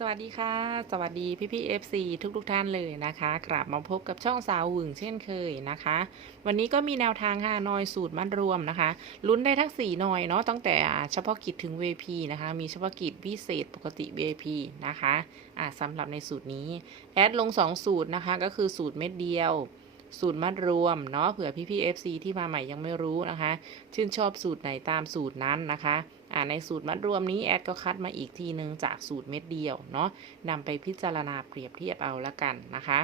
สวัสดีค่ะ สวัสดีพี่พี่ FC ทุกทุกท่านเลยนะคะกลับมาพบกับช่องสาวหวึงเช่นเคยนะคะ วันนี้ก็มีแนวทางห้านอยสูตรมัดรวมนะคะลุ้นได้ทั้ง4นอยเนาะตั้งแต่เฉพาะกิจถึง VP นะคะ มีเฉพาะกิจพิเศษปกติ VP นะคะอ่าสำหรับในสูตรนี้ แอดลง 2 สูตรนะคะ ก็คือสูตรเม็ดเดียวสูตรมัดรวมเนาะเผื่อพี่พี่ FC ที่มาใหม่ยังไม่รู้นะคะ ชื่นชอบสูตรไหนตามสูตรนั้นนะคะ อ่าในสูตรมัดรวมนี้แอดก็คัดมาอีกทีนึงจากสูตรเม็ดเดียวเนาะนำไปพิจารณาเปรียบเทียบเอาละกันนะคะ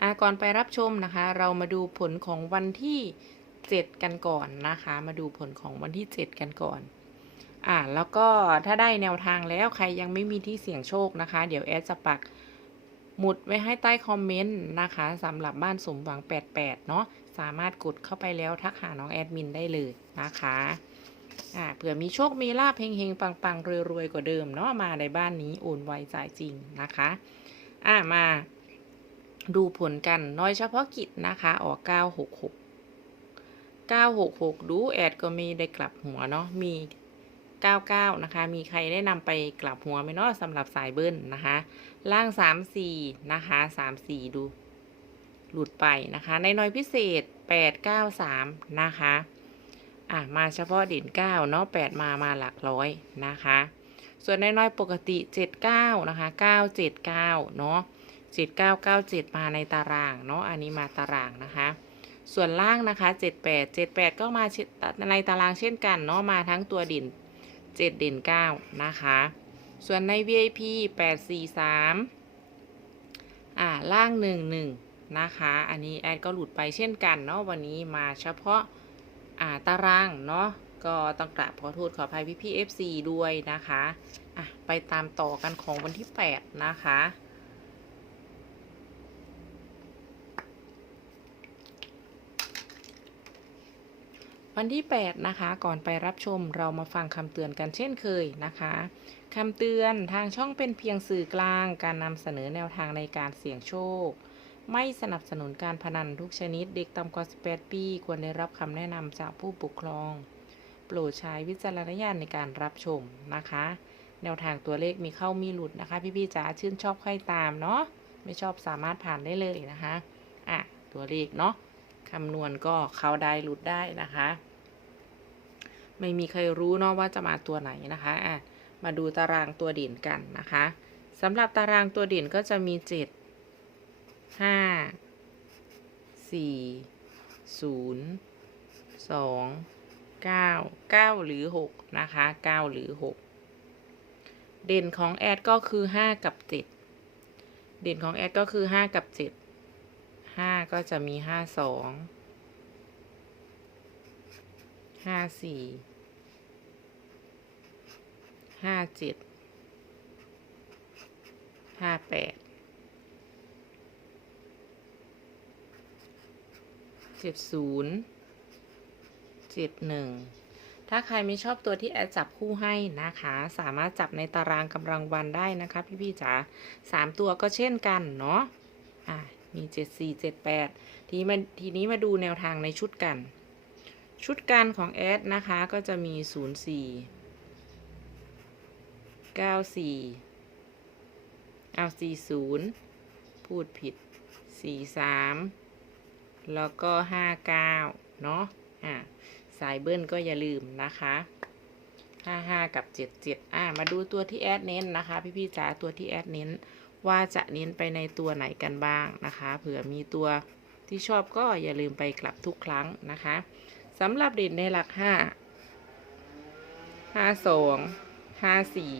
อ่าก่อนไปรับชมนะคะ เรามาดูผลของวันที่ 7 กันก่อนนะคะ มาดูผลของวันที่ 7 กันก่อนอ่าแล้วก็ถ้าได้แนวทางแล้วใครยังไม่มีที่เสี่ยงโชคนะคะ เดี๋ยวแอดจะปักหมุดไว้ให้ใต้คอมเมนต์นะคะสำหรับบ้านสมหวัง 88 เนาะสามารถกดเข้าไปแล้วทักหาน้องแอดมินได้เลยนะคะ อ่าเผื่อมีโชค มีลาภเฮงๆ ปังๆ รวยๆ กว่าเดิมเนาะมาในบ้านนี้โอนไวจ่ายจริงนะคะ อ่ามาดูผลกันน้อยเฉพาะกิจนะคะออก 966 966 ดูแอดก็มีได้กลับหัวเนาะมี 99 นะคะ มีใครได้นำไปกลับหัวไหมเนาะสำหรับสายเบิ้ลนะคะ ล่าง 3 4 นะคะ 3 4 ดู หลุดไปนะคะ ในน้อยพิเศษ 8 9 3 นะคะ อะมาเฉพาะเด่น9เนาะ8มามาหลักร้อยนะคะ ส่วนในน้อยปกติ7 9นะคะ9 7 9เนาะ7 9 9 7มาในตารางเนาะอันนี้มาตารางนะคะ ส่วนล่างนะคะ78 78ก็มาในตารางเช่นกันเนาะมาทั้งตัวด่น7เด่น9นะคะ ส่วนใน VIP 843อ่าล่าง11นะคะ อันนี้แอดก็หลุดไปเช่นกันเนาะวันนี้มาเฉพาะ อ่าตารางเนาะก็ต้องกราบขอโทษขออภัยพี่พี่ FC ด้วยนะคะอะไปตามต่อกันของวันที่8นะคะวันที่ 8 นะคะ ก่อนไปรับชมเรามาฟังคำเตือนกันเช่นเคยนะคะคำเตือนทางช่องเป็นเพียงสื่อกลาง การนำเสนอแนวทางในการเสี่ยงโชค ไม่สนับสนุนการพนันทุกชนิด เด็กต่ำกว่า 18 ปี ควรได้รับคำแนะนำจากผู้ปกครอง โปรดใช้วิจารณญาณในการรับชมนะคะ แนวทางตัวเลขมีเข้ามีหลุดนะคะ พี่ๆจ๋าชื่นชอบค่อยตามเนาะ ไม่ชอบสามารถผ่านได้เลยนะคะ อะ ตัวเลขเนาะคำนวณก็เข้าได้หลุดได้นะคะ ไม่มีใครรู้เนาะว่าจะมาตัวไหนนะคะ อะ มาดูตารางตัวเด่นกันนะคะสำหรับตารางตัวเด่นก็จะมี 7 5 4 0 2 9 9หรือ6นะคะ9หรือ6เด่นของแอดก็คือ5กับ7เด่นของแอดก็คือ5กับ7 5ก็จะมี5 2ห้าสี่ห้าเจ็ดห้าแปด เจ็ดศูนย์เจ็ดหนึ่งถ้าใครไม่ชอบตัวที่แอดจับคู่ให้นะคะ สามารถจับในตารางกำลังวันได้นะคะ พี่พี่ๆจ๋าสามตัวก็เช่นกันเนาะอะมีเจ็ดสี่เจ็ดแปดทีมาทีนี้มาดูแนวทางในชุดกัน ชุดการของแอดนะคะก็จะมี0 4 9 4เอา40พูดผิด43 แล้วก็59เนาะอะสายเบิ้ลก็อย่าลืมนะคะ55กับ77อะมาดูตัวที่แอดเน้นนะคะ พี่ๆจ๋าตัวที่แอดเน้น ว่าจะเน้นไปในตัวไหนกันบ้างนะคะ เผื่อมีตัวที่ชอบก็อย่าลืมไปกลับทุกครั้งนะคะสำหรับเด่นในหลักห้าห้าสองห้าสี่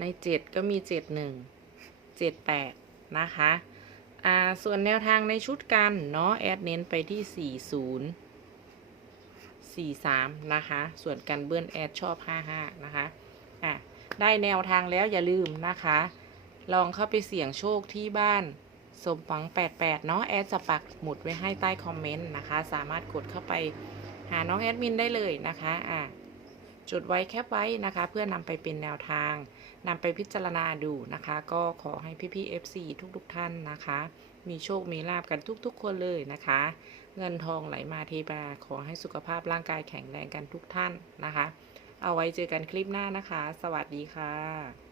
ในเจ็ดก็มีเจ็ดหนึ่งเจ็ดแปดนะคะ อ่าส่วนแนวทางในชุดกันเนาะแอดเน้นไปที่สี่ศูนะคะ ส่วนกันเบิ้ลแอดชอบห้าห้านะคะอะได้แนวทางแล้วอย่าลืมนะคะ ลองเข้าไปเสี่ยงโชคที่บ้านสมปัง 88 เนาะแอดจะปักหมุดไว้ให้ใต้คอมเมนต์นะคะ สามารถกดเข้าไปหาน้องแอดมินได้เลยนะคะอะ จดไว้แคปไว้นะคะ เพื่อนำไปเป็นแนวทางนำไปพิจารณาดูนะคะ ก็ขอให้พี่ๆ FC ทุกๆท่านนะคะ มีโชคมีลาบกันทุกๆ คนเลยนะคะ เงินทองไหลมาเทมาขอให้สุขภาพร่างกายแข็งแรงกันทุกท่านนะคะ เอาไว้เจอกันคลิปหน้านะคะ สวัสดีค่ะ